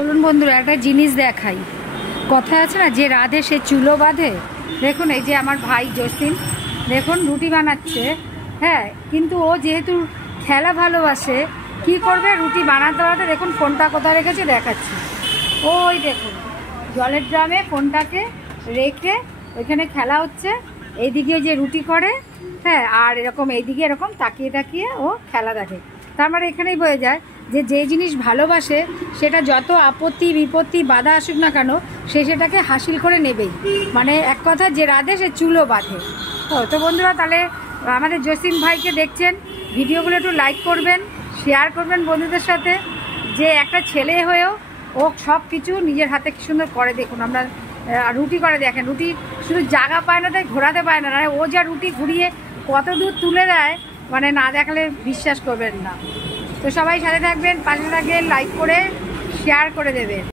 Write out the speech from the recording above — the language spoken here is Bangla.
চলুন বন্ধুরা একটা জিনিস দেখাই। কথা আছে না, যে রাধে সে চুলো বাঁধে। দেখুন এই যে আমার ভাই জসিম, দেখুন রুটি বানাচ্ছে। হ্যাঁ, কিন্তু ও যেহেতু খেলা ভালোবাসে, কি করবে, রুটি বানাতে বানাতে দেখুন ফোনটা কোথায় রেখেছে দেখাচ্ছি। ওই দেখুন জলের ড্রামে ফোনটাকে রেখে ওইখানে খেলা হচ্ছে। এইদিকে যে রুটি করে, হ্যাঁ, আর এরকম এইদিকে এরকম তাকিয়ে তাকিয়ে ও খেলা দেখে। তার মানে এখানেই বোঝা যায় যে যে জিনিস ভালোবাসে সেটা যত আপত্তি বিপত্তি বাধা আসুক না কেন, সে সেটাকে হাসিল করে নেবেই। মানে এক কথা, যে রাধে সে চুলো বাঁধে। তো বন্ধুরা, তাহলে আমাদের জসিম ভাইকে দেখছেন, ভিডিওগুলো একটু লাইক করবেন, শেয়ার করবেন বন্ধুদের সাথে। যে একটা ছেলে হয়েও ও সব কিছু নিজের হাতে কি সুন্দর করে। দেখুন আমরা রুটি করে, দেখেন রুটি শুধু জায়গা পায় না, তাই ঘোরাতে পায় না। ও যা রুটি ঘুরিয়ে কত দূর তুলে দেয়, মানে না দেখলে বিশ্বাস করবেন না। তো সবাই সাথে থাকবেন, পাশে থাকবেন, লাইক করে শেয়ার করে দেবেন।